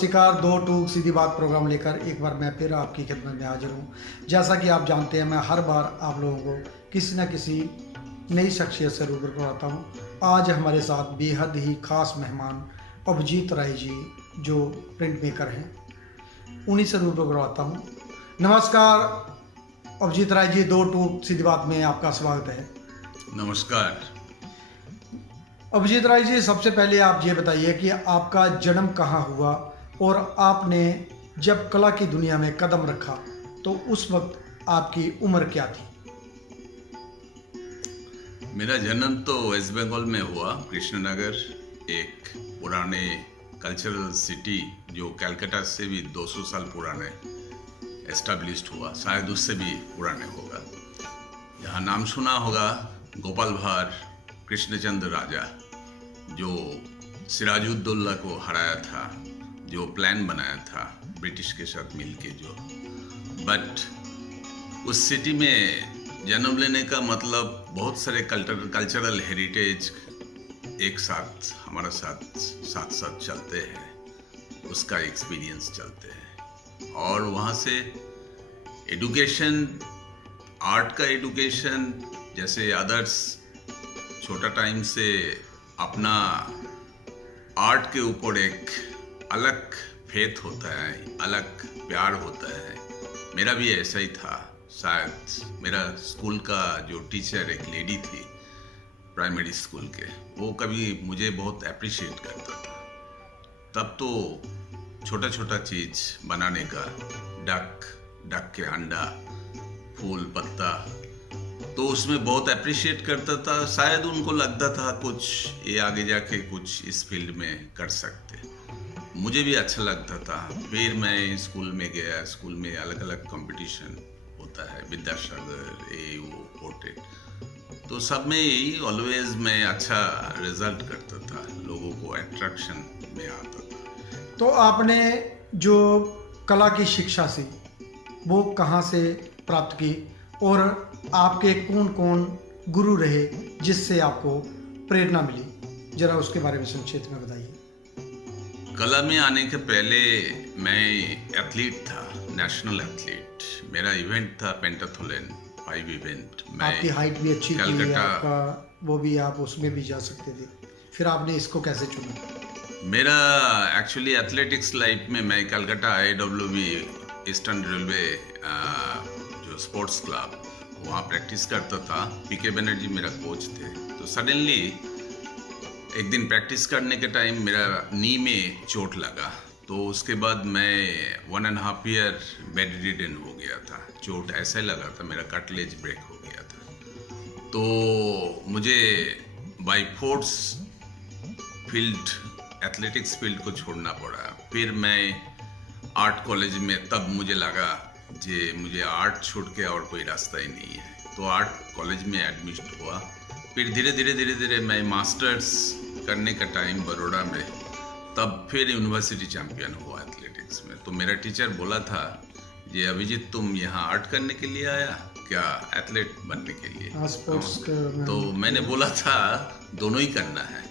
नमस्कार। दो टूक सीधी बात प्रोग्राम लेकर एक बार मैं फिर आपकी खिदमत में हाजिर हूँ। जैसा कि आप जानते हैं, मैं हर बार आप लोगों को किसी न किसी नई शख्सियत से रूबरू करवाता हूँ। आज हमारे साथ बेहद ही ख़ास मेहमान अभिजीत राय जी, जो प्रिंट मेकर हैं, उन्हीं से रूबरू करवाता हूँ। नमस्कार अभिजीत राय जी, दो टूक सीधी बात में आपका स्वागत है। नमस्कार। अभिजीत राय जी, सबसे पहले आप ये बताइए कि आपका जन्म कहाँ हुआ और आपने जब कला की दुनिया में कदम रखा तो उस वक्त आपकी उम्र क्या थी? मेरा जन्म तो वेस्ट बंगाल में हुआ, कृष्णनगर, एक पुराने कल्चरल सिटी जो कलकत्ता से भी 200 साल पुराने एस्टेब्लिश्ड हुआ, शायद उससे भी पुराने होगा। यहाँ नाम सुना होगा गोपाल भार, कृष्णचंद्र राजा, जो सिराजुद्दौला को हराया था, जो प्लान बनाया था ब्रिटिश के साथ मिलके जो। बट उस सिटी में जन्म लेने का मतलब बहुत सारे कल्चरल हेरिटेज एक साथ हमारा साथ चलते हैं, उसका एक्सपीरियंस चलते हैं। और वहाँ से एडुकेशन, आर्ट का एडुकेशन, जैसे अदर्स छोटा टाइम से अपना आर्ट के ऊपर एक अलग फेथ होता है, अलग प्यार होता है। मेरा भी ऐसा ही था। शायद मेरा स्कूल का जो टीचर एक लेडी थी प्राइमरी स्कूल के, वो कभी मुझे बहुत अप्रिशिएट करता था। तब तो छोटा छोटा चीज़ बनाने का, डक के अंडा, फूल पत्ता, तो उसमें बहुत अप्रिशिएट करता था। शायद उनको लगता था कुछ ये आगे जाके कुछ इस फील्ड में कर सकते। मुझे भी अच्छा लगता था। फिर मैं स्कूल में गया, स्कूल में अलग अलग कंपटीशन होता है, विद्यासागर, वो पोर्ट्रेट, तो सब में यही ऑलवेज मैं अच्छा रिजल्ट करता था, लोगों को अट्रैक्शन में आता था। तो आपने जो कला की शिक्षा सी वो कहाँ से प्राप्त की और आपके कौन कौन गुरु रहे जिससे आपको प्रेरणा मिली? जरा उसके बारे में संक्षेप में बताइए। कला में आने के पहले मैं एथलीट था, नेशनल एथलीट। मेरा इवेंट था पेंटाथलन 5 इवेंट। आपकी हाइट भी अच्छी थी, आपका वो भी, आप उसमें भी जा सकते थे, फिर आपने इसको कैसे चुना? मेरा एक्चुअली एथलेटिक्स लाइफ में मैं कलकत्ता IWB ईस्टर्न रेलवे जो स्पोर्ट्स क्लब, वहाँ प्रैक्टिस करता था। PK बनर्जी मेरा कोच थे। तो सडनली एक दिन प्रैक्टिस करने के टाइम मेरा नी में चोट लगा, तो उसके बाद मैं 1.5 ईयर बेड रिडन हो गया था। चोट ऐसे लगा था, मेरा कार्टिलेज ब्रेक हो गया था। तो मुझे by force field, athletics field को छोड़ना पड़ा। फिर मैं आर्ट कॉलेज में, तब मुझे लगा कि मुझे आर्ट छोड़ के और कोई रास्ता ही नहीं है, तो आर्ट कॉलेज में एडमिशन हुआ। फिर धीरे धीरे मैं मास्टर्स करने का टाइम बड़ौदा में, तब फिर यूनिवर्सिटी चैम्पियन हुआ एथलेटिक्स में। तो मेरा टीचर बोला था, ये अभिजीत तुम यहाँ आर्ट करने के लिए आया क्या, एथलीट बनने के लिए? स्पोर्ट्स तो मैंने बोला था दोनों ही करना है।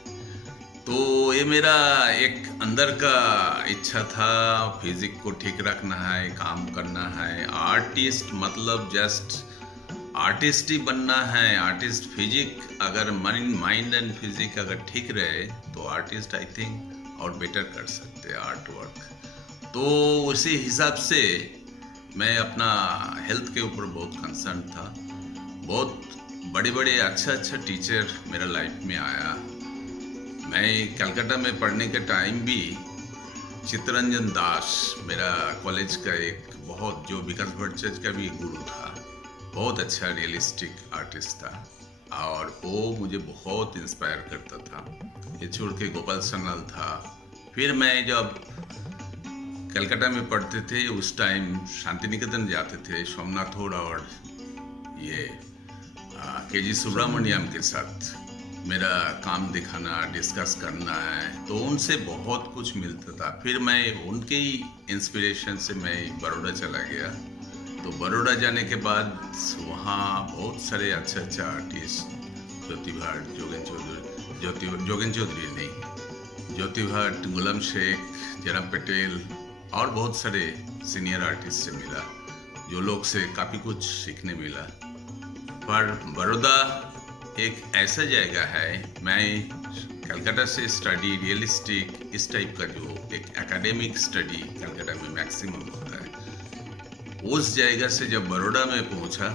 तो ये मेरा एक अंदर का इच्छा था, फिजिक को ठीक रखना है, काम करना है। आर्टिस्ट मतलब जस्ट आर्टिस्ट ही बनना है। आर्टिस्ट फिजिक, अगर माइंड एंड फिजिक अगर ठीक रहे तो आर्टिस्ट आई थिंक और बेटर कर सकते हैं आर्ट वर्क। तो उसी हिसाब से मैं अपना हेल्थ के ऊपर बहुत कंसर्न था। बहुत बड़े अच्छा टीचर मेरा लाइफ में आया। मैं कलकत्ता में पढ़ने के टाइम भी चित्तरंजन दास मेरा कॉलेज का एक बहुत, जो विकास भट्टाचार्य का भी गुरु था, बहुत अच्छा रियलिस्टिक आर्टिस्ट था और वो मुझे बहुत इंस्पायर करता था। ये छोड़ के गोपाल सन्नाल था। फिर मैं जब कलकत्ता में पढ़ते थे, उस टाइम शांति निकेतन जाते थे, सोमनाथ और ये KG सुब्रमण्यम के साथ मेरा काम दिखाना, डिस्कस करना है, तो उनसे बहुत कुछ मिलता था। फिर मैं उनके ही इंस्पिरेशन से मैं बड़ौदा चला गया। तो बड़ौदा जाने के बाद वहाँ बहुत सारे अच्छा आर्टिस्ट, जोगेन चौधरी नहीं, ज्योति भट्ट, गुलाम शेख, जनाब पटेल और बहुत सारे सीनियर आर्टिस्ट से मिला, जो लोग से काफ़ी कुछ सीखने मिला। पर बड़ौदा एक ऐसा जगह है, मैं कलकत्ता से स्टडी रियलिस्टिक इस टाइप का जो एक एकेडमिक स्टडी कलकत्ता में मैक्सिमम होता है, उस जगह से जब बड़ौदा में पहुंचा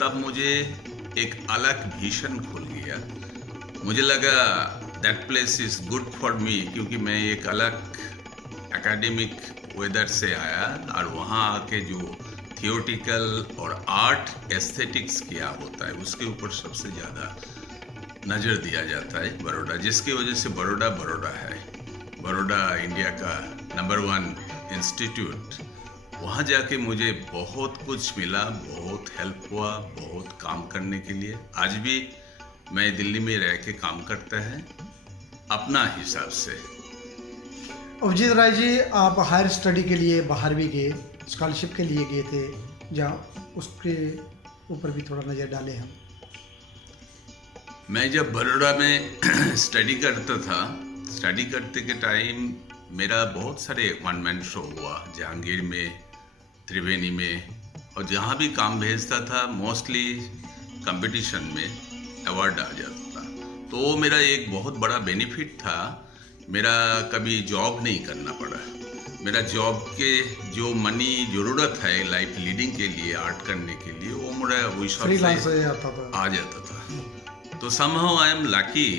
तब मुझे एक अलग विजन खुल गया। मुझे लगा that place is good for me, क्योंकि मैं एक अलग एकेडमिक वेदर से आया और वहाँ आके जो थियोटिकल और आर्ट एस्थेटिक्स क्या होता है उसके ऊपर सबसे ज़्यादा नज़र दिया जाता है बड़ौदा, जिसकी वजह से बड़ौदा बड़ौदा है। बड़ौदा इंडिया का नंबर 1 इंस्टीट्यूट। वहाँ जाके मुझे बहुत कुछ मिला, बहुत हेल्प हुआ, बहुत काम करने के लिए। आज भी मैं दिल्ली में रह के काम करता है अपना हिसाब से। अभिजीत राय जी, आप हायर स्टडी के लिए बाहर भी गए, स्कॉलरशिप के लिए गए थे, जहाँ उसके ऊपर भी थोड़ा नज़र डालें हम। मैं जब बड़ौदा में स्टडी करता था, स्टडी करते के टाइम मेरा बहुत सारे वन मैन शो हुआ, जहांगीर में, त्रिवेणी में, और जहाँ भी काम भेजता था मोस्टली कंपटीशन में अवार्ड आ जाता था। तो वो मेरा एक बहुत बड़ा बेनिफिट था, मेरा कभी जॉब नहीं करना पड़ा। मेरा जॉब के जो मनी ज़रूरत है लाइफ लीडिंग के लिए, आर्ट करने के लिए, वो मेरा फ्रीलांस आ जाता था। तो समहाउ आई एम लकी।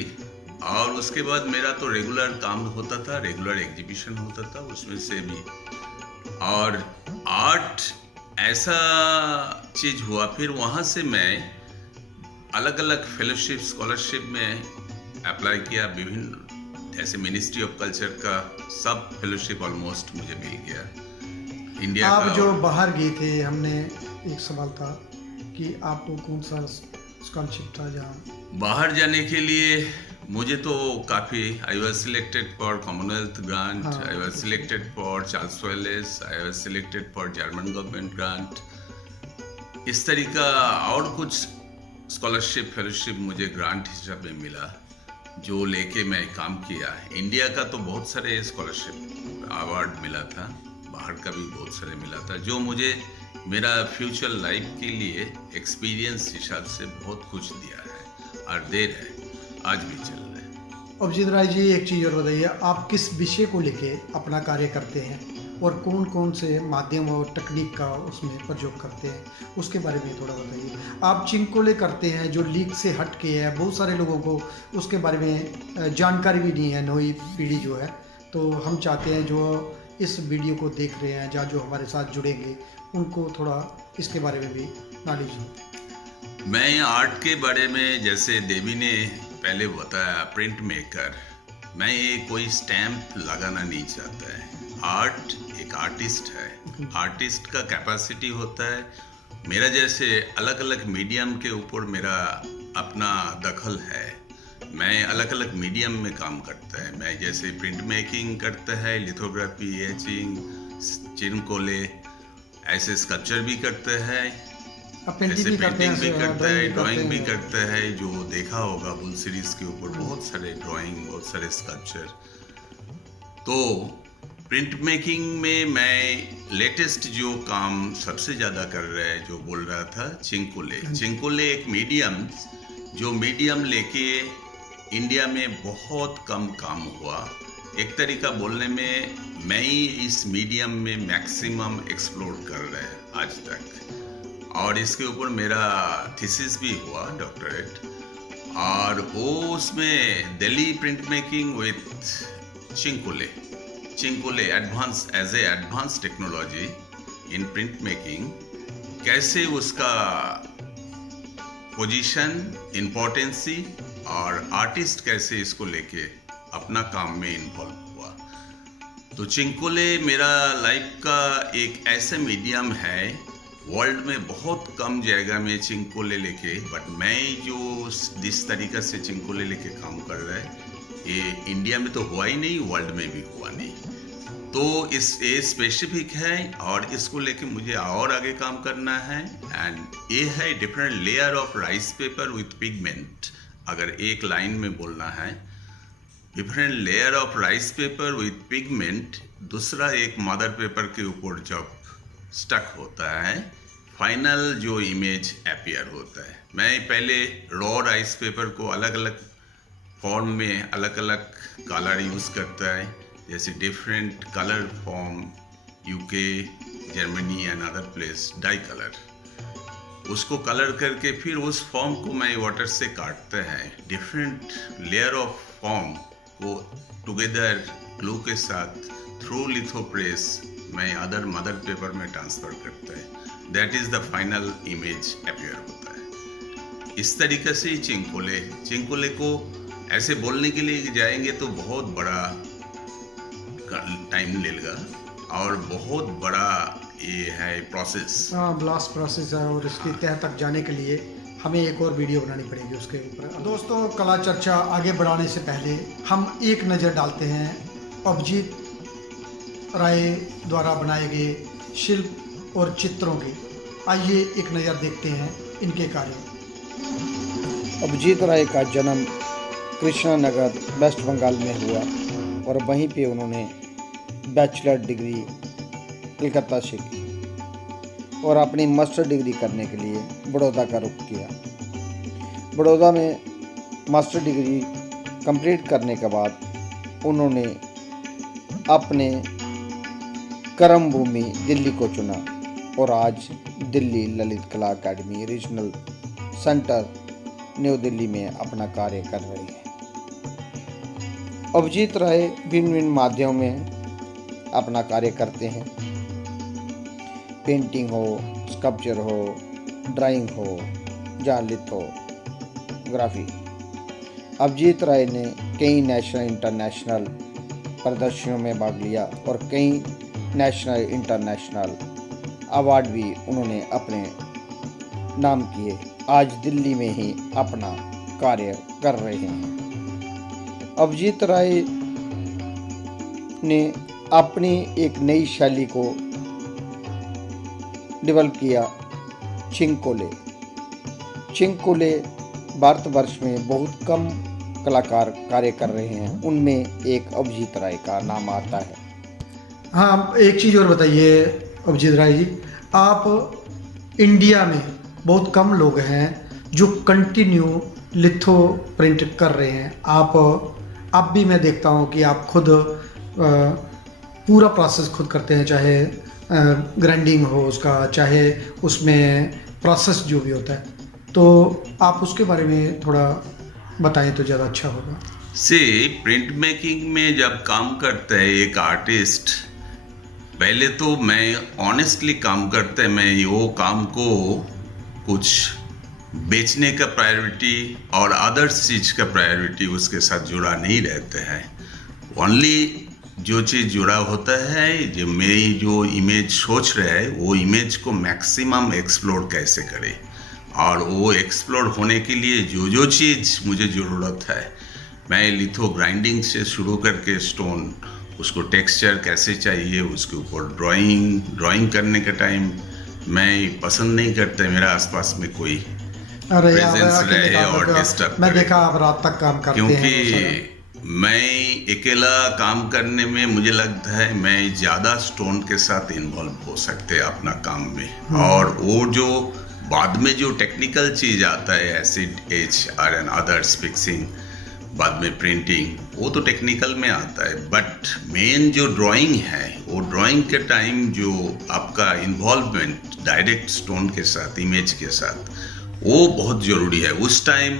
और उसके बाद मेरा तो रेगुलर काम होता था, रेगुलर एग्जीबिशन होता था उसमें से भी। और आर्ट ऐसा चीज़ हुआ, फिर वहाँ से मैं अलग अलग फेलोशिप स्कॉलरशिप में अप्लाई किया, विभिन्न जैसे मिनिस्ट्री ऑफ कल्चर का सब फेलोशिप ऑलमोस्ट मुझे मिल गया इंडिया आप का। जो बाहर गए थे, हमने एक सवाल था कि आपको कौन सा स्कॉलरशिप था जहाँ बाहर जाने के लिए? मुझे तो काफ़ी, I was selected for Commonwealth grant, I was selected for Charles Wallace, I was selected for German government grant. इस तरीका और कुछ स्कॉलरशिप फेलोशिप मुझे ग्रांट हिसाब में मिला, जो लेके मैं काम किया। इंडिया का तो बहुत सारे स्कॉलरशिप अवार्ड मिला था, बाहर का भी बहुत सारे मिला था, जो मुझे मेरा फ्यूचर लाइफ के लिए एक्सपीरियंस हिसाब से बहुत कुछ दिया है और दे रहे, आज भी चल रहे हैं। अभिजीत राय जी, एक चीज़ और बताइए, आप किस विषय को लेके अपना कार्य करते हैं और कौन कौन से माध्यम और तकनीक का उसमें प्रयोग करते हैं, उसके बारे में थोड़ा बताइए। आप चिंकोले करते हैं जो लीक से हट के है, बहुत सारे लोगों को उसके बारे में जानकारी भी नहीं है, नई पीढ़ी जो है। तो हम चाहते हैं जो इस वीडियो को देख रहे हैं या जो हमारे साथ जुड़ेंगे, उनको थोड़ा इसके बारे में भी नॉलेज हो। मैं आर्ट के बारे में, जैसे देवी ने पहले बताया, प्रिंट मेकर, मैं ये कोई स्टैम्प लगाना नहीं चाहता है। आर्ट एक आर्टिस्ट है, आर्टिस्ट का कैपेसिटी होता है। मेरा जैसे अलग अलग मीडियम के ऊपर मेरा अपना दखल है, मैं अलग अलग मीडियम में काम करता है। मैं जैसे प्रिंट मेकिंग करता है, लिथोग्राफी, एचिंग, चिनकोले, ऐसे स्कल्पचर भी करता है, ऐसे पेंटिंग भी करता है, ड्राइंग भी करता है। जो देखा होगा बुल सीरीज के ऊपर बहुत सारे ड्राइंग, बहुत सारे स्कल्पचर। तो प्रिंट मेकिंग में मैं लेटेस्ट जो काम सबसे ज़्यादा कर रहा है, जो बोल रहा था, चिंकोले। चिंकोले एक मीडियम, जो मीडियम लेके इंडिया में बहुत कम काम हुआ। एक तरीका बोलने में, मैं ही इस मीडियम में मैक्सिमम एक्सप्लोर कर रहा है आज तक, और इसके ऊपर मेरा थीसिस भी हुआ, डॉक्टरेट। और वो उसमें Delhi print making with chine colle advance, as a advance technology in print making, कैसे उसका पोजीशन, इम्पोर्टेंसी और आर्टिस्ट कैसे इसको लेके अपना काम में इन्वॉल्व हुआ। तो चिंकोले मेरा लाइफ का एक ऐसा मीडियम है, वर्ल्ड में बहुत कम जगह में चिंकोले लेके, बट मैं जो जिस तरीक़ा से चिंकोले लेके काम कर रहा है, ये इंडिया में तो हुआ ही नहीं, वर्ल्ड में भी हुआ नहीं। तो ये स्पेसिफिक है और इसको लेके मुझे और आगे काम करना है। एंड ये है different layer of rice paper with pigment, अगर एक लाइन में बोलना है different layer of rice paper with pigment, दूसरा एक मदर पेपर के ऊपर जब स्टक होता है, फाइनल जो इमेज अपीयर होता है। मैं पहले रॉ राइस पेपर को अलग अलग फॉर्म में अलग अलग कलर यूज़ करता है, जैसे different colour form UK, Germany and other place, die colour, उसको कलर करके फिर उस फॉर्म को मैं वाटर से काटते हैं। डिफरेंट लेयर ऑफ फॉर्म को टुगेदर ग्लू के साथ थ्रू लिथोप्रेस मैं अदर मदर पेपर में ट्रांसफ़र करता है। That is the final image appear होता है। इस तरीके से चिंकोले को ऐसे बोलने के लिए जाएंगे तो बहुत बड़ा टाइम लेगा और बहुत बड़ा ये है प्रोसेस। ब्लास्ट प्रोसेस है और इसकी तह तक जाने के लिए हमें एक और वीडियो बनानी पड़ेगी उसके ऊपर। दोस्तों, कला चर्चा आगे बढ़ाने से पहले हम एक नज़र डालते हैं अभिजीत राय द्वारा बनाए गए शिल्प और चित्रों की। आइए एक नज़र देखते हैं इनके कार्यों। अभिजीत राय का जन्म कृष्णा नगर वेस्ट बंगाल में हुआ और वहीं पे उन्होंने बैचलर डिग्री कलकत्ता से की और अपनी मास्टर डिग्री करने के लिए बड़ौदा का रुख किया। बड़ौदा में मास्टर डिग्री कंप्लीट करने के बाद उन्होंने अपने कर्म भूमि दिल्ली को चुना और आज दिल्ली ललित कला academy regional centre new Delhi में अपना कार्य कर रही है। अभिजीत राय भिन्न भिन्न माध्यमों में अपना कार्य करते हैं। पेंटिंग हो, स्कल्पचर हो, ड्राइंग हो, या लिथोग्राफी। अभिजीत राय ने कई नेशनल इंटरनेशनल प्रदर्शनियों में भाग लिया और कई नेशनल इंटरनेशनल अवार्ड भी उन्होंने अपने नाम किए। आज दिल्ली में ही अपना कार्य कर रहे हैं। अभिजीत राय ने अपनी एक नई शैली को डेवलप किया, चिंकोले भारतवर्ष में बहुत कम कलाकार कार्य कर रहे हैं, उनमें एक अभिजीत राय का नाम आता है। हाँ, एक चीज़ और बताइए अभिजीत राय जी, आप इंडिया में बहुत कम लोग हैं जो कंटिन्यू लिथो प्रिंट कर रहे हैं। आप भी मैं देखता हूँ कि आप खुद पूरा प्रोसेस खुद करते हैं, चाहे ग्राइंडिंग हो उसका, चाहे उसमें प्रोसेस जो भी होता है, तो आप उसके बारे में थोड़ा बताएं तो ज़्यादा अच्छा होगा। प्रिंट मेकिंग में जब काम करता है एक आर्टिस्ट, पहले तो मैं ऑनेस्टली काम करते हैं, मैं वो काम को कुछ बेचने का प्रायोरिटी और अदर्स चीज़ का प्रायोरिटी उसके साथ जुड़ा नहीं रहते हैं। ओनली जो चीज़ जुड़ा होता है, जो मेरी जो इमेज सोच रहा है वो इमेज को मैक्सिमम एक्सप्लोर कैसे करे, और वो एक्सप्लोर होने के लिए जो चीज़ मुझे ज़रूरत है, मैं लिथो ग्राइंडिंग से शुरू करके स्टोन, उसको टेक्सचर कैसे चाहिए, उसके ऊपर ड्राइंग करने का टाइम मैं पसंद नहीं करता मेरा आसपास में कोई प्रेजेंस रहे और डिस्टर्ब। मैं देखा आप रात तक काम करते हैं, क्योंकि मैं अकेला काम करने में मुझे लगता है मैं ज़्यादा स्टोन के साथ इन्वॉल्व हो सकते हैं अपना काम में, और वो जो बाद में जो टेक्निकल चीज़ आता है, acid H R and others fixing, बाद में प्रिंटिंग, वो तो टेक्निकल में आता है, बट मेन जो ड्राइंग है, वो ड्राइंग के टाइम जो आपका इन्वॉल्वमेंट डायरेक्ट स्टोन के साथ, इमेज के साथ, वो बहुत ज़रूरी है। उस टाइम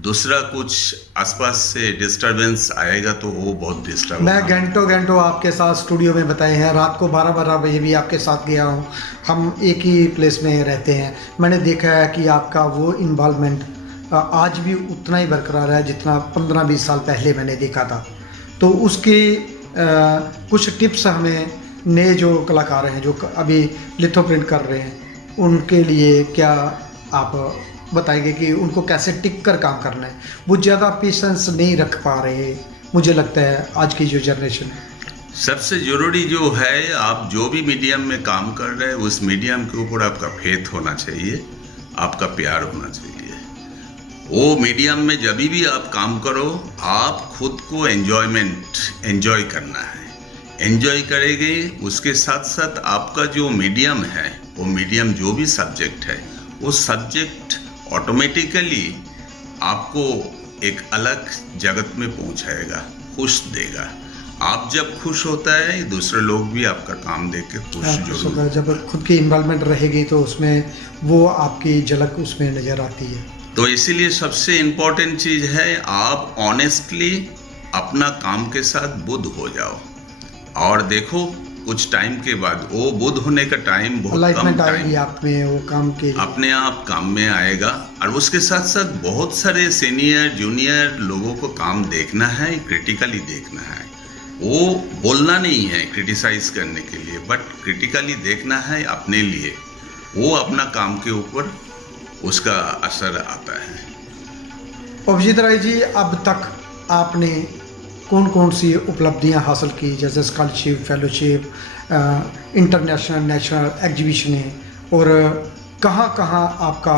दूसरा कुछ आसपास से डिस्टरबेंस आएगा तो वो बहुत डिस्टर्ब। मैं घंटों आपके साथ स्टूडियो में बताए हैं, रात को 12-12 बजे भी आपके साथ गया हूँ, हम एक ही प्लेस में रहते हैं। मैंने देखा है कि आपका वो इन्वॉल्वमेंट आज भी उतना ही बरकरार है जितना 15-20 साल पहले मैंने देखा था। तो उसके कुछ टिप्स हमें नए जो कलाकार हैं जो अभी लिथो प्रिंट कर रहे हैं, उनके लिए क्या आप बताएंगे कि उनको कैसे टिक कर काम करना है? वो ज़्यादा पेशेंस नहीं रख पा रहे, मुझे लगता है आज की जो जनरेशन है। सबसे ज़रूरी जो है, आप जो भी मीडियम में काम कर रहे हैं उस मीडियम के ऊपर आपका फेथ होना चाहिए, आपका प्यार होना चाहिए। वो मीडियम में जब भी आप काम करो, आप खुद को एंजॉय करना है। एंजॉय करेंगे, उसके साथ साथ आपका जो मीडियम है, वो मीडियम जो भी सब्जेक्ट है, वो सब्जेक्ट ऑटोमेटिकली आपको एक अलग जगत में पहुंचाएगा, खुश देगा। आप जब खुश होता है, दूसरे लोग भी आपका काम देख के खुश जरूर। जब खुद की इन्वॉल्वमेंट रहेगी तो उसमें वो आपकी झलक उसमें नज़र आती है। तो इसीलिए सबसे इम्पोर्टेंट चीज़ है, आप ऑनेस्टली अपना काम के साथ बुद्ध हो जाओ और देखो कुछ टाइम के बाद वो बुद्ध होने का टाइम बहुत कम टाइम आप में वो काम के अपने आप काम में आएगा। और उसके साथ साथ बहुत सारे सीनियर जूनियर लोगों को काम देखना है, क्रिटिकली देखना है। वो बोलना नहीं है क्रिटिसाइज करने के लिए, बट क्रिटिकली देखना है अपने लिए। वो अपना काम के ऊपर उसका असर आता है। अभिजीत राय जी, अब तक आपने कौन कौन सी उपलब्धियां हासिल की, जैसे स्कॉलरशिप, फेलोशिप, इंटरनेशनल नेशनल एग्जीबिशनें, और कहाँ कहाँ आपका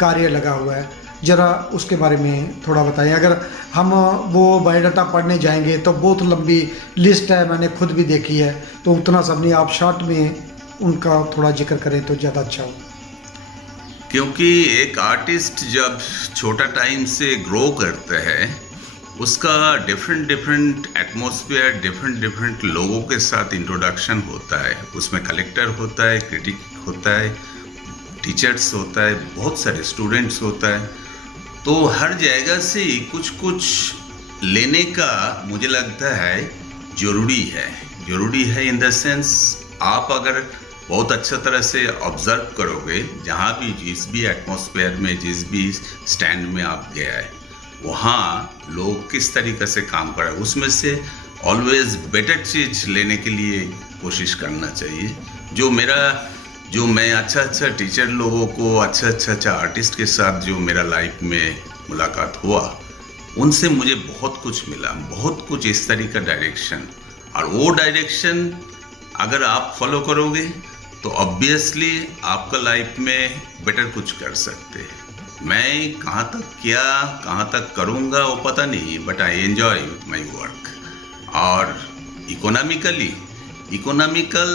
कार्य लगा हुआ है, ज़रा उसके बारे में थोड़ा बताएं। अगर हम वो बायोडाटा पढ़ने जाएंगे तो बहुत लंबी लिस्ट है, मैंने खुद भी देखी है, तो उतना सब नहीं, आप शॉर्ट में उनका थोड़ा जिक्र करें तो ज़्यादा अच्छा हो। क्योंकि एक आर्टिस्ट जब छोटा टाइम से ग्रो करता है, उसका डिफरेंट एटमॉस्फेयर, डिफरेंट लोगों के साथ इंट्रोडक्शन होता है। उसमें कलेक्टर होता है, क्रिटिक होता है, टीचर्स होता है, बहुत सारे स्टूडेंट्स होता है। तो हर जगह से कुछ लेने का मुझे लगता है ज़रूरी है इन द सेंस, आप अगर बहुत अच्छा तरह से ऑब्जर्व करोगे, जहाँ भी जिस भी एटमॉस्फेयर में, जिस भी स्टैंड में आप गया है, वहाँ लोग किस तरीके से काम कर रहे हैं, उसमें से ऑलवेज बेटर चीज़ लेने के लिए कोशिश करना चाहिए। जो मैं अच्छा टीचर लोगों को, अच्छा आर्टिस्ट के साथ जो मेरा लाइफ में मुलाकात हुआ, उनसे मुझे बहुत कुछ मिला, बहुत कुछ इस तरीके का डायरेक्शन। और वो डायरेक्शन अगर आप फॉलो करोगे तो ऑब्वियसली आपका लाइफ में बेटर कुछ कर सकते हैं। मैं कहाँ तक करूँगा वो पता नहीं, but I enjoy my work. और इकोनॉमिकल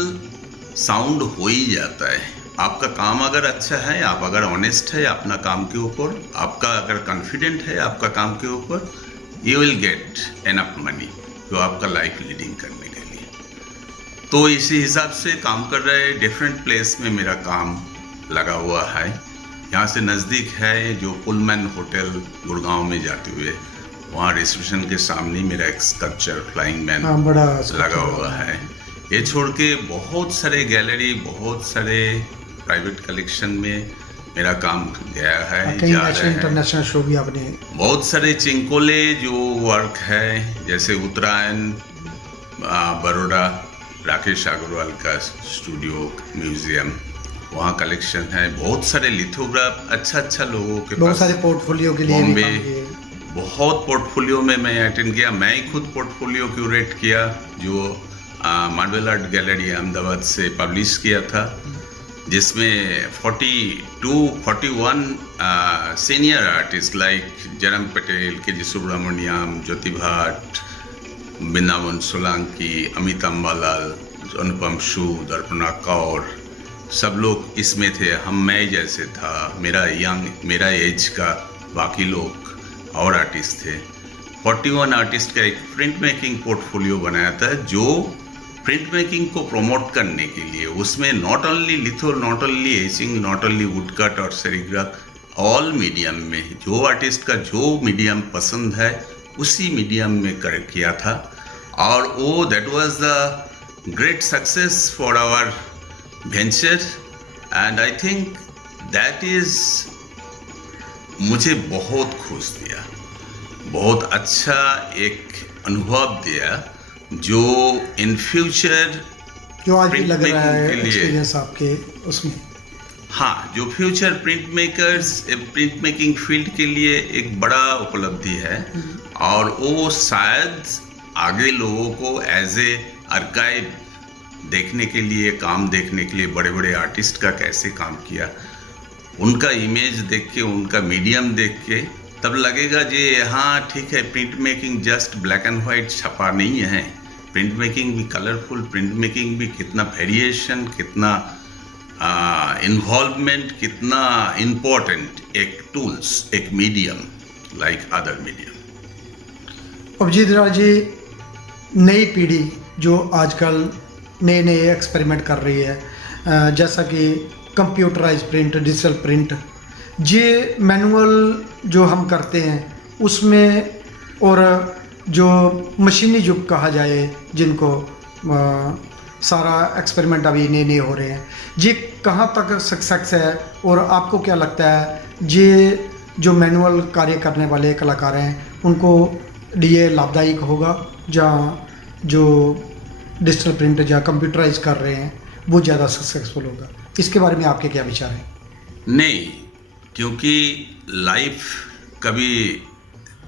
साउंड हो ही जाता है। आपका काम अगर अच्छा है, आप अगर ऑनेस्ट है अपना काम के ऊपर, आपका अगर कॉन्फिडेंट है आपका काम के ऊपर, you will get enough money जो आपका लाइफ लीडिंग करने के लिए। तो इसी हिसाब से काम कर रहे हैं। डिफरेंट प्लेस में मेरा काम लगा हुआ है। यहाँ से नज़दीक है जो पुलमैन होटल गुड़गांव में जाते हुए, वहाँ रिसेप्शन के सामने मेरा एक स्कल्पचर फ्लाइंग मैन बड़ा लगा हुआ है। ये छोड़ के बहुत सारे गैलरी, बहुत सारे प्राइवेट कलेक्शन में मेरा काम गया है, कहीं इंटरनेशनल शो भी आपने, बहुत सारे चिंकोले जो वर्क है, जैसे उत्तरायण, बड़ौदा, राकेश अग्रवाल का स्टूडियो म्यूजियम, वहाँ कलेक्शन है। बहुत सारे लिथोग्राफ अच्छा लोगों के बहुत पास, सारे पोर्टफोलियो के लिए बॉम्बे, बहुत पोर्टफोलियो में मैं अटेंड किया। मैं ही खुद पोर्टफोलियो क्यूरेट किया, जो मार्बल आर्ट गैलरी अहमदाबाद से पब्लिश किया था, जिसमें 41 senior artist like Jarange Patel, के जी सुब्रमण्यम, ज्योति भाट, वृंदावन सोलंकी, अमित अम्बालाल, अनुपम सूद, अर्पणा कौर, सब लोग इसमें थे। मैं जैसे था, मेरा एज का बाकी लोग और आर्टिस्ट थे। 41 आर्टिस्ट का एक प्रिंट मेकिंग पोर्टफोलियो बनाया था, जो प्रिंट मेकिंग को प्रमोट करने के लिए, उसमें not only litho, not only etching, not only would cut और सेरिग्राफ, ऑल मीडियम में जो आर्टिस्ट का जो मीडियम पसंद है उसी मीडियम में किया था। और वो that was the great success for our venture, and I think that is मुझे बहुत खुश दिया, बहुत अच्छा एक अनुभव दिया, जो इन फ्यूचर जो आज भी लग रहा है एक्सपीरियंस आपके उसमें, हाँ, जो फ्यूचर प्रिंट मेकिंग फील्ड के लिए एक बड़ा उपलब्धि है। और वो शायद आगे लोगों को एज ए आर्काइव देखने के लिए, काम देखने के लिए, बड़े बड़े आर्टिस्ट का कैसे काम किया, उनका इमेज देख के, उनका मीडियम देख के तब लगेगा जी हाँ ठीक है, print making just black and white छपा नहीं है, प्रिंट मेकिंग भी कलरफुल, प्रिंट मेकिंग भी कितना वेरिएशन, कितना इन्वॉल्वमेंट, कितना इम्पोर्टेंट एक टूल्स, एक medium like other medium. Abhijit Raj ji, नई पीढ़ी जो आजकल नए नए एक्सपेरिमेंट कर रही है, जैसा कि कंप्यूटराइज प्रिंट, डिजिटल प्रिंट, ये मैनुअल जो हम करते हैं उसमें, और जो मशीनी युग कहा जाए जिनको, सारा एक्सपेरिमेंट अभी नए नए हो रहे हैं, ये कहाँ तक सक्सेस है? और आपको क्या लगता है ये जो मैनुअल कार्य करने वाले कलाकार हैं उनको लिए लाभदायक होगा, या जो डिजिटल प्रिंट या कंप्यूटराइज कर रहे हैं वो ज़्यादा सक्सेसफुल होगा? इसके बारे में आपके क्या विचार हैं? नहीं, क्योंकि लाइफ कभी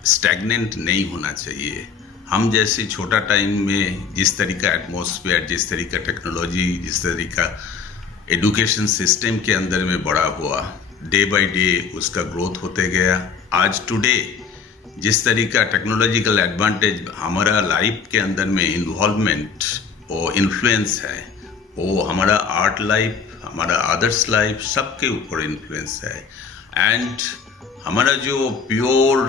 स्टैग्नेंट नहीं होना चाहिए। हम जैसे छोटा टाइम में जिस तरीका एटमॉस्फेयर, जिस तरीका टेक्नोलॉजी, जिस तरीका एजुकेशन सिस्टम के अंदर में बड़ा हुआ, डे बाय डे उसका ग्रोथ होते गया। आज टुडे जिस तरीका टेक्नोलॉजिकल एडवांटेज हमारा लाइफ के अंदर में इन्वॉल्वमेंट और इन्फ्लुएंस है, वो हमारा आर्ट लाइफ, हमारा अदर्स लाइफ सबके ऊपर इन्फ्लुएंस है। एंड हमारा जो प्योर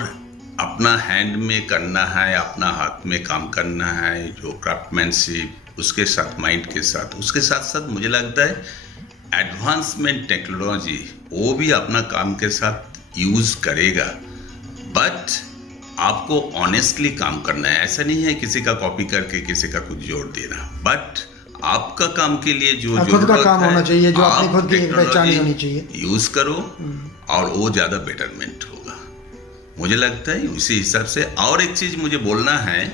अपना हैंड में करना है, अपना हाथ में काम करना है, जो क्राफ्टमैनशिप, उसके साथ माइंड के साथ, उसके साथ साथ मुझे लगता है एडवांसमेंट टेक्नोलॉजी वो भी अपना काम के साथ यूज़ करेगा, बट आपको ऑनेस्टली काम करना है। ऐसा नहीं है किसी का कॉपी करके किसी का कुछ जोड़ देना, बट आपका काम के लिए जो खुद का काम होना चाहिए, जो अपनी खुद की पहचान होनी चाहिए, यूज़ करो और वो ज़्यादा बेटरमेंट होगा मुझे लगता है। उसी हिसाब से और एक चीज़ मुझे बोलना है,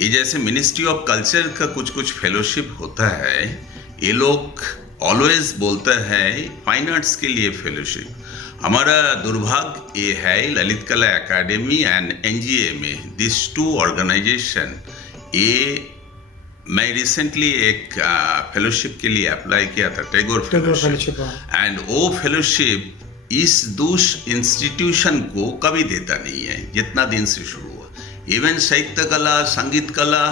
ये जैसे मिनिस्ट्री ऑफ कल्चर का कुछ फेलोशिप होता है, ये लोग ऑलवेज बोलता है फाइन आर्ट्स के लिए फेलोशिप। हमारा दुर्भाग्य ये है ललित कला एकेडमी एंड एनजीए में, दिस टू ऑर्गेनाइजेशन, ये मैं रिसेंटली एक फेलोशिप के लिए अप्लाई किया था, टैगोर फेलोशिप, एंड वो फेलोशिप इस दूस इंस्टीट्यूशन को कभी देता नहीं है जितना दिन से शुरू हुआ। इवन साहित्य कला, संगीत कला,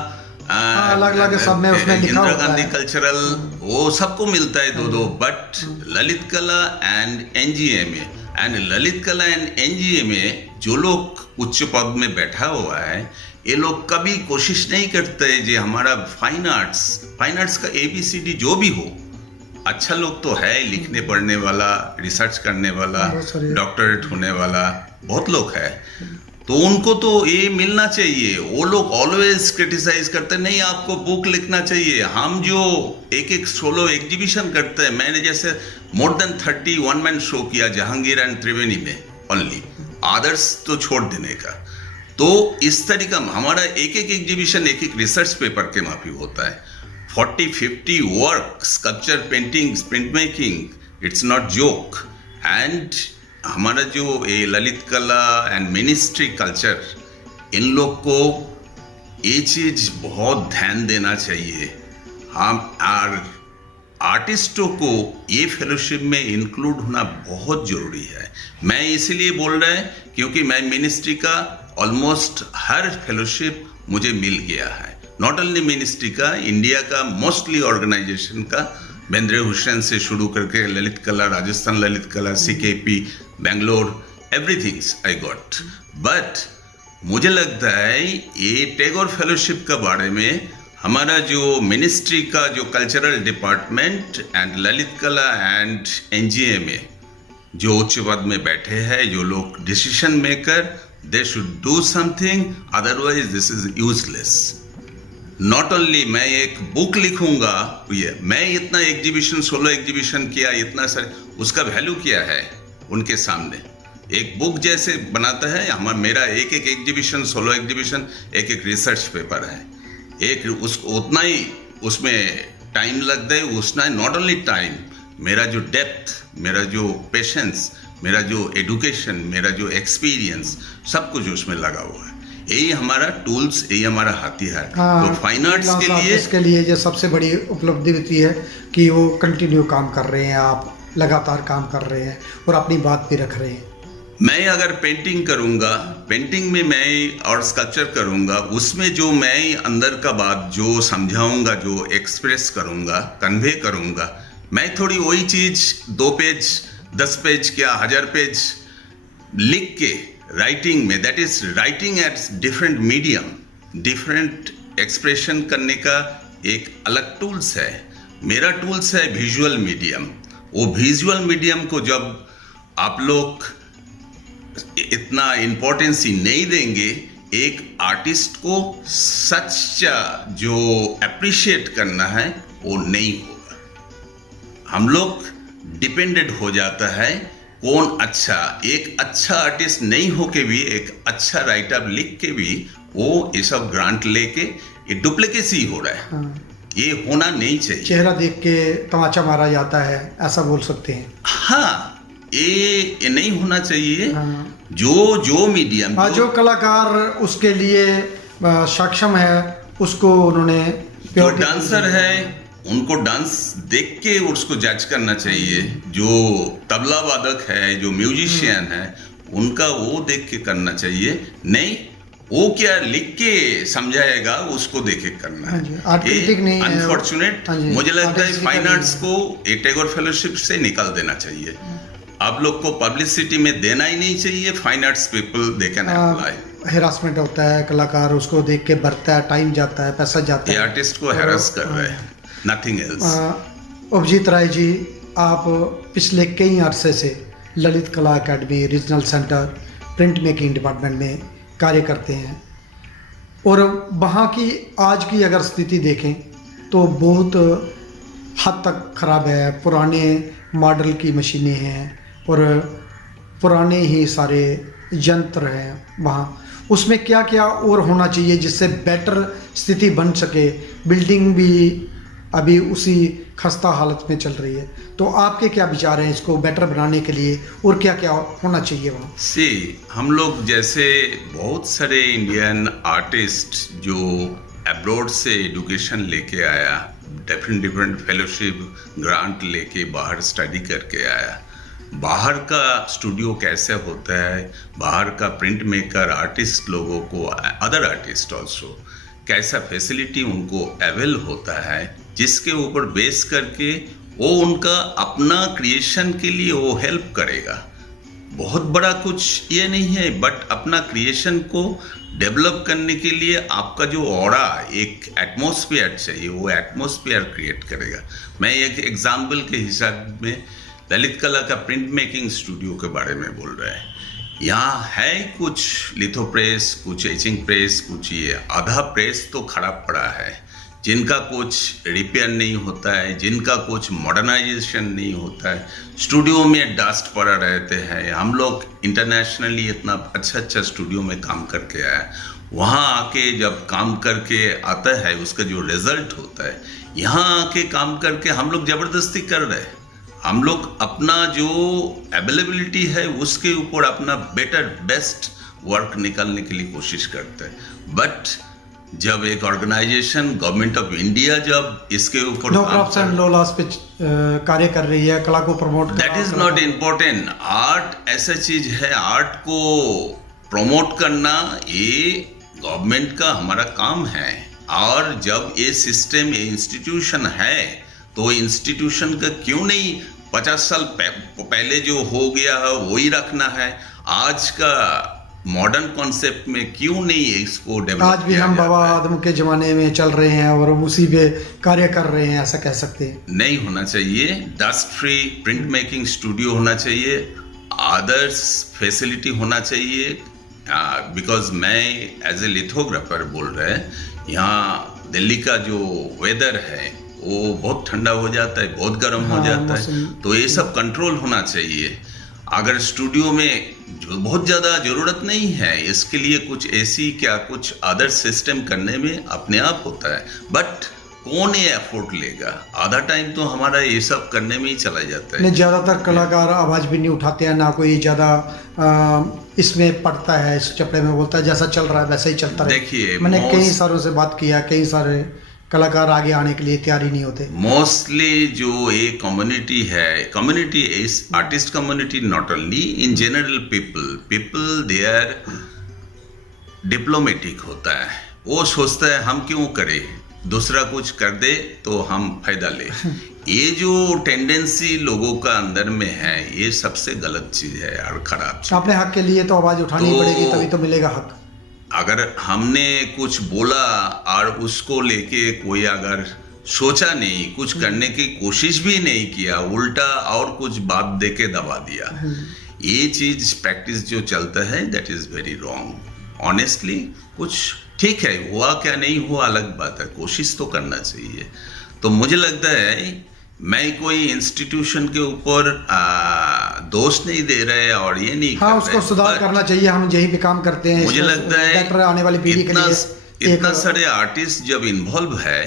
अलग अलग सब में उसमें लिखा इंदिरा होता गांधी है, कल्चरल, वो सबको मिलता है दो, बट ललित कला एंड एनजीए में, एंड ललित कला एंड एनजीए में जो लोग उच्च पद में बैठा हुआ है, ये लोग कभी कोशिश नहीं करते जे हमारा फाइन आर्ट्स का ABCD जो भी हो, अच्छा लोग तो है, लिखने पढ़ने वाला, रिसर्च करने वाला, डॉक्टरेट होने वाला बहुत लोग है, तो उनको तो ये मिलना चाहिए। वो लोग ऑलवेज क्रिटिसाइज करते नहीं, आपको बुक लिखना चाहिए। हम जो एक सोलो एग्जीबिशन करते हैं, मैंने जैसे more than 30 one man show किया जहांगीर एंड त्रिवेणी में, ओनली आदर्स तो छोड़ देने का। तो इस तरीका हमारा एक एग्जीबिशन एक रिसर्च पेपर के माफी होता है, 40-50 work, sculpture, paintings, print making, it's not joke. And हमारा जो ये ललित कला एंड मिनिस्ट्री कल्चर, इन लोग को ये चीज़ बहुत ध्यान देना चाहिए। हम आर्टिस्टों को ये फेलोशिप में इंक्लूड होना बहुत ज़रूरी है। मैं इसीलिए बोल रहा है क्योंकि मैं मिनिस्ट्री का ऑलमोस्ट हर फेलोशिप मुझे मिल गया है, नॉट ओनली मिनिस्ट्री का, इंडिया का मोस्टली ऑर्गेनाइजेशन का, बेंद्रे हुसैन से शुरू करके ललित कला, राजस्थान ललित कला, CKP, Bangalore, everything's I got. But मुझे लगता है ये टैगोर फेलोशिप के बारे में हमारा जो मिनिस्ट्री का जो कल्चरल डिपार्टमेंट एंड ललित कला एंड एनजीए में जो उच्च पद में बैठे हैं, जो लोग decision maker, they should do something, otherwise this is useless. Not only मैं एक बुक लिखूंगा, ये मैं इतना एग्जीबिशन, सोलो एग्जीबिशन किया, इतना सारे, उसका वैल्यू क्या है उनके सामने? एक बुक जैसे बनाता है मेरा एक एग्जीबिशन, सोलो एग्जीबिशन, एक रिसर्च पेपर है, एक उसको उतना ही उसमें टाइम लगता है, उतना ही नॉट ओनली टाइम, मेरा जो डेप्थ, मेरा जो पेशेंस, मेरा जो एडुकेशन, मेरा जो एक्सपीरियंस, सब कुछ उसमें लगा हुआ है। यही हमारा टूल्स, यही हमारा हथियार। तो फाइन आर्ट्स के लिए ये सबसे बड़ी उपलब्धि होती है कि वो कंटिन्यू काम कर रहे हैं, आप लगातार काम कर रहे हैं और अपनी बात भी रख रहे हैं। मैं अगर पेंटिंग करूंगा, पेंटिंग में मैं और स्कल्पचर करूंगा, उसमें जो मैं अंदर का बात जो समझाऊंगा, जो एक्सप्रेस करूंगा, कन्वे करूंगा, मैं थोड़ी वही चीज 2 पेज 10 पेज क्या 1000 पेज लिख के राइटिंग में, that is writing at different medium, different expression करने का एक अलग टूल्स है। मेरा टूल्स है विजुअल मीडियम। वो विजुअल मीडियम को जब आप लोग इतना इम्पोर्टेंस ही नहीं देंगे, एक आर्टिस्ट को सच्चा जो अप्रिशिएट करना है वो नहीं होगा। हम लोग डिपेंडेंट हो जाता है कौन अच्छा, एक अच्छा आर्टिस्ट नहीं होके भी एक अच्छा राइटर लिख के भी वो ये सब ग्रांट लेके ये डुप्लीकेसी हो रहा है। हाँ। ये होना नहीं चाहिए। चेहरा देख के तमाचा मारा जाता है, ऐसा बोल सकते हैं। हाँ, ये नहीं होना चाहिए। हाँ। जो मीडियम हाँ, जो कलाकार उसके लिए सक्षम है उसको उन्होंने जो डांसर है उनको डांस देख के उसको जज करना चाहिए। जो तबला वादक है, जो म्यूजिशियन है, उनका वो देख के करना चाहिए। नहीं वो क्या लिख के समझाएगा उसको देख के करना है। अनफॉर्चुनेट मुझे लगता है फाइन आर्ट्स को ए टैगोर फेलोशिप से निकाल देना चाहिए। आप लोग को पब्लिसिटी में देना ही नहीं चाहिए। Fine arts people they can apply. Harassment होता है, कलाकार उसको देख के भरता है, टाइम जाता है, पैसा जाता है। ये आर्टिस्ट को हैरास कर रहे हैं, नथिंग एल्स। अभिजीत राय जी, आप पिछले कई अरसे से ललित कला academy, regional centre, print making department में कार्य करते हैं और वहाँ की आज की अगर स्थिति देखें तो बहुत हद तक ख़राब है। पुराने मॉडल की मशीनें हैं और पुराने ही सारे यंत्र हैं वहाँ। उसमें क्या क्या और होना चाहिए जिससे बेटर स्थिति बन सके? बिल्डिंग भी अभी उसी खस्ता हालत में चल रही है, तो आपके क्या विचार हैं इसको बेटर बनाने के लिए और क्या क्या होना चाहिए वहाँ? हम लोग जैसे बहुत सारे इंडियन आर्टिस्ट जो अब्रॉड से एजुकेशन लेके आया, डिफरेंट फेलोशिप ग्रांट लेके बाहर स्टडी करके आया, बाहर का स्टूडियो कैसे होता है, बाहर का प्रिंट मेकर आर्टिस्ट लोगों को, अदर आर्टिस्ट ऑल्सो कैसा फैसिलिटी उनको अवेल होता है, जिसके ऊपर बेस करके वो उनका अपना क्रिएशन के लिए वो हेल्प करेगा। बहुत बड़ा कुछ ये नहीं है, बट अपना क्रिएशन को डेवलप करने के लिए आपका जो ऑरा, एक एटमॉस्फेयर चाहिए, वो एटमॉस्फेयर क्रिएट करेगा। मैं एक एग्जाम्पल के हिसाब में ललित कला का प्रिंट मेकिंग स्टूडियो के बारे में बोल रहे हैं। यहाँ है कुछ लिथो प्रेस, कुछ एचिंग प्रेस, कुछ ये आधा प्रेस तो खराब पड़ा है, जिनका कुछ रिपेयर नहीं होता है, जिनका कुछ मॉडर्नाइजेशन नहीं होता है, स्टूडियो में डस्ट पड़ा रहते हैं। हम लोग इंटरनेशनली इतना अच्छा स्टूडियो में काम करके आए, वहाँ आके जब काम करके आता है उसका जो रिजल्ट होता है, यहाँ आके काम करके हम लोग ज़बरदस्ती कर रहे हैं। हम लोग अपना जो अवेलेबिलिटी है उसके ऊपर अपना बेस्ट वर्क निकालने के लिए कोशिश करते हैं। बट जब एक ऑर्गेनाइजेशन गवर्नमेंट ऑफ इंडिया जब इसके ऊपर no crops and low loss पे कार्य कर रही है, कला को promote, that is not important. Art ऐसा चीज है, आर्ट को प्रमोट करना ये गवर्नमेंट का हमारा काम है। और जब ये सिस्टम, ये इंस्टीट्यूशन है, तो इंस्टीट्यूशन का क्यों नहीं 50 साल पहले जो हो गया है वही रखना है? आज का मॉडर्न कॉन्सेप्ट में क्यों नहीं इसको डेवलप? आज भी हम बाबा आदम के ज़माने में चल रहे हैं और उसी पे कार्य कर रहे हैं, ऐसा कह सकते हैं? नहीं होना चाहिए। Dust free print making studio होना चाहिए, अदर्स फैसिलिटी होना चाहिए। बिकॉज मैं एज ए लिथोग्राफर बोल रहे हैं, यहाँ दिल्ली का जो वेदर है वो बहुत ठंडा हो जाता है, बहुत गर्म हो जाता है, तो ये सब कंट्रोल होना चाहिए। अगर स्टूडियो में जो बहुत ज़्यादा ज़रूरत नहीं है, इसके लिए कुछ एसी क्या कुछ अदर सिस्टम करने में अपने आप होता है। बट कौन ये एफर्ट लेगा? आधा टाइम तो हमारा ये सब करने में ही चला जाता है। नहीं, ज़्यादातर कलाकार आवाज़ भी नहीं उठाते हैं, ना कोई ज़्यादा इसमें पड़ता है, इस चपड़े में बोलता है जैसा चल रहा है वैसा ही चलता है। देखिए, मैंने कई सारों से बात किया, कई सारे कलाकार आगे आने के लिए तैयार ही नहीं होते? मोस्टली जो ये कम्युनिटी है, community is artist community, not only in general people they are diplomatic होता है। वो सोचता है हम क्यों करें, दूसरा कुछ कर दे तो हम फायदा ले। ये जो टेंडेंसी लोगों का अंदर में है, ये सबसे गलत चीज है और खराब चीज। अपने हक के लिए तो आवाज उठानी पड़ेगी, तभी तो मिलेगा हक। अगर हमने कुछ बोला और उसको लेके कोई अगर सोचा नहीं, कुछ करने की कोशिश भी नहीं किया, उल्टा और कुछ बात दे के दबा दिया, ये चीज प्रैक्टिस जो चलता है that is very wrong. Honestly कुछ ठीक है, हुआ क्या नहीं हुआ अलग बात है, कोशिश तो करना चाहिए। तो मुझे लगता है मैं कोई इंस्टीट्यूशन के ऊपर दोष नहीं दे रहे और ये नहीं हाँ, उसको सुधार करना चाहिए। हम यही पे काम करते हैं। मुझे लगता है आने वाली पीढ़ी के लिए इतना सारे आर्टिस्ट जब इन्वॉल्व है,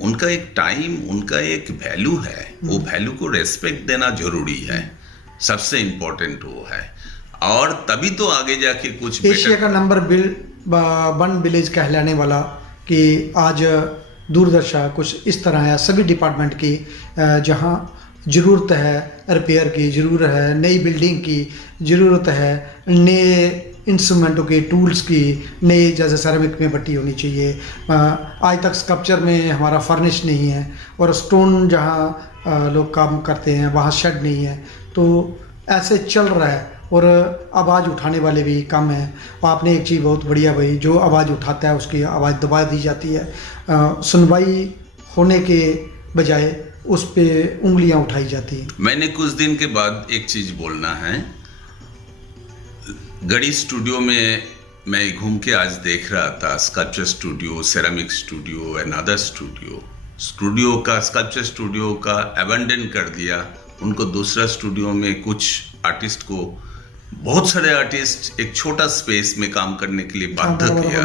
उनका एक टाइम, उनका एक वैल्यू है, वो वैल्यू को रेस्पेक्ट देना जरूरी है, सबसे इम्पोर्टेंट वो है। और तभी तो आगे जाके कुछ एशिया का नंबर 1 विलेज कहलाने वाला कि आज दूरदर्शा कुछ इस तरह है, सभी डिपार्टमेंट की जहां ज़रूरत है रिपेयर की, ज़रूरत है नई बिल्डिंग की, ज़रूरत है नए इंस्ट्रूमेंटों के, टूल्स की, नए जैसे सेरेमिक में भट्टी होनी चाहिए। आज तक स्कल्पचर में हमारा फर्निश नहीं है, और स्टोन जहां लोग काम करते हैं वहाँ शेड नहीं है। तो ऐसे चल रहा है, और आवाज़ उठाने वाले भी कम हैं। आपने एक चीज़ बहुत बढ़िया भाई, जो आवाज़ उठाता है उसकी आवाज़ दबा दी जाती है, सुनवाई होने के बजाय उस पे उंगलियां उठाई जाती हैं। मैंने कुछ दिन के बाद एक चीज़ बोलना है। गढ़ी स्टूडियो में मैं घूम के आज देख रहा था, sculpture studio, ceramic studio and other studio का, स्कल्पचर स्टूडियो का अबैंडन कर दिया। उनको दूसरा स्टूडियो में कुछ आर्टिस्ट को, बहुत सारे आर्टिस्ट एक छोटा स्पेस में काम करने के लिए बाध्य किया,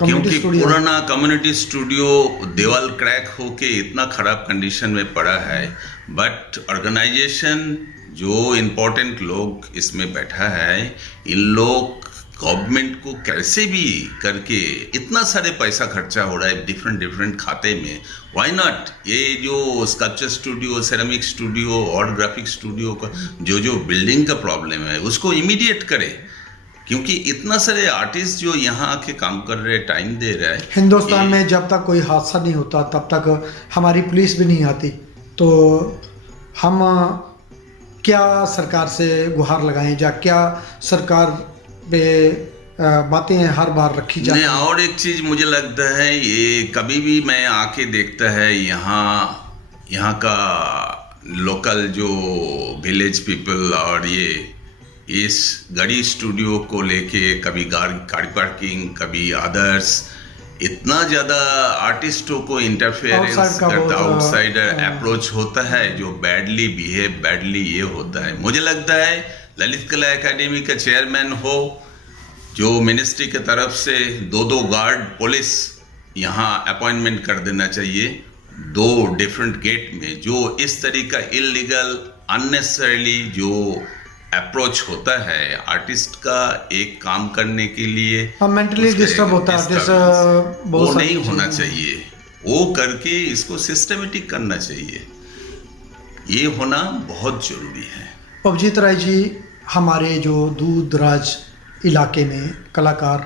क्योंकि पुराना कम्युनिटी स्टूडियो दीवार क्रैक होके इतना खराब कंडीशन में पड़ा है। बट ऑर्गेनाइजेशन जो इम्पोर्टेंट लोग इसमें बैठा है, इन लोग गवर्नमेंट को कैसे भी करके, इतना सारे पैसा खर्चा हो रहा है डिफरेंट खाते में, व्हाई नॉट ये जो स्कल्पचर स्टूडियो, सेरामिक स्टूडियो और ग्राफिक स्टूडियो का जो बिल्डिंग का प्रॉब्लम है उसको इमीडिएट करे। क्योंकि इतना सारे आर्टिस्ट जो यहाँ आके काम कर रहे हैं, टाइम दे रहे हैं। हिंदुस्तान में जब तक कोई हादसा नहीं होता तब तक हमारी पुलिस भी नहीं आती। तो हम क्या सरकार से गुहार लगाएं, या क्या सरकार पे बातें हर बार रखी जाती हैं। और एक चीज़ मुझे लगता है, ये कभी भी मैं आके देखता है यहाँ का लोकल जो विलेज पीपल, और ये इस गढ़ी स्टूडियो को लेके कभी गाड़ी पार्किंग, कभी अदर्स, इतना ज़्यादा आर्टिस्टों को इंटरफेरेंस करता, आउटसाइडर अप्रोच होता है, जो बैडली बिहेव, बैडली ये होता है। मुझे लगता है ललित कला एकेडमी का चेयरमैन हो, जो मिनिस्ट्री की तरफ से 2 गार्ड पुलिस यहाँ अपॉइंटमेंट कर देना चाहिए 2 डिफरेंट गेट में। जो इस तरीका इलीगल अननेसेसरीली जो अप्रोच होता है आर्टिस्ट का एक काम करने के लिए, मेंटली डिस्टर्ब होता है, वो नहीं होना चाहिए। वो करके इसको सिस्टमेटिक करना चाहिए, ये होना बहुत जरूरी है। अभिजीत राय जी, हमारे जो दूर दराज इलाके में कलाकार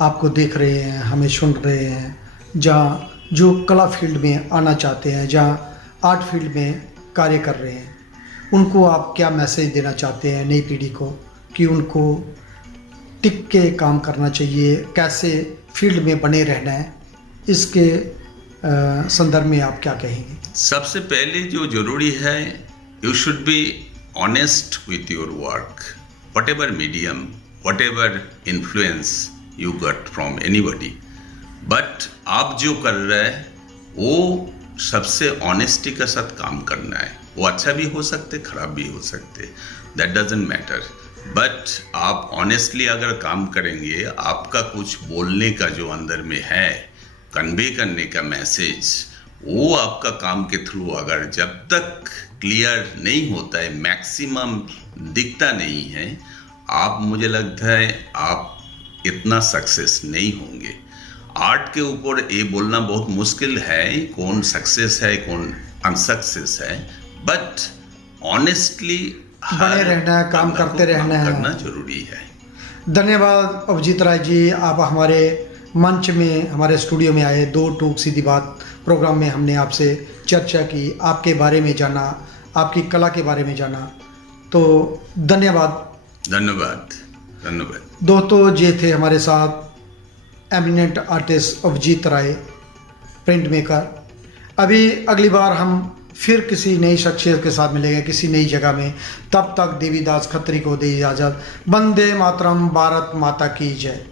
आपको देख रहे हैं, हमें सुन रहे हैं, जहाँ जो कला फील्ड में आना चाहते हैं, जहाँ आर्ट फील्ड में कार्य कर रहे हैं, उनको आप क्या मैसेज देना चाहते हैं नई पीढ़ी को, कि उनको टिक के काम करना चाहिए, कैसे फील्ड में बने रहना है, इसके संदर्भ में आप क्या कहेंगे? सबसे पहले जो जरूरी है, you should be honest with your work, whatever medium, whatever influence you got from anybody, but आप जो कर रहे हैं वो सबसे ऑनेस्टी के साथ काम करना है। वो अच्छा भी हो सकते, खराब भी हो सकते, दैट डजंट मैटर, बट आप ऑनेस्टली अगर काम करेंगे, आपका कुछ बोलने का जो अंदर में है, कन्वे करने का मैसेज, वो आपका काम के थ्रू अगर जब तक क्लियर नहीं होता है, मैक्सिमम दिखता नहीं है, आप, मुझे लगता है आप इतना सक्सेस नहीं होंगे। आर्ट के ऊपर ये बोलना बहुत मुश्किल है कौन सक्सेस है कौन अनसक्सेस है, बट ऑनेस्टली बने रहना है, काम करते रहना है, करना जरूरी है। धन्यवाद अभिजीत राय जी, आप हमारे मंच में हमारे स्टूडियो में आए। दो टूक सीधी बात प्रोग्राम में हमने आपसे चर्चा की, आपके बारे में जाना, आपकी कला के बारे में जाना, तो धन्यवाद। धन्यवाद धन्यवाद दोस्तों, ये थे हमारे साथ एमिनेंट आर्टिस्ट अभिजीत राय, प्रिंट मेकर। अभी अगली बार हम फिर किसी नई शख्सियत के साथ मिलेंगे किसी नई जगह में। तब तक देवीदास खत्री को दे इजाज़त। वंदे मातरम, भारत माता की जय।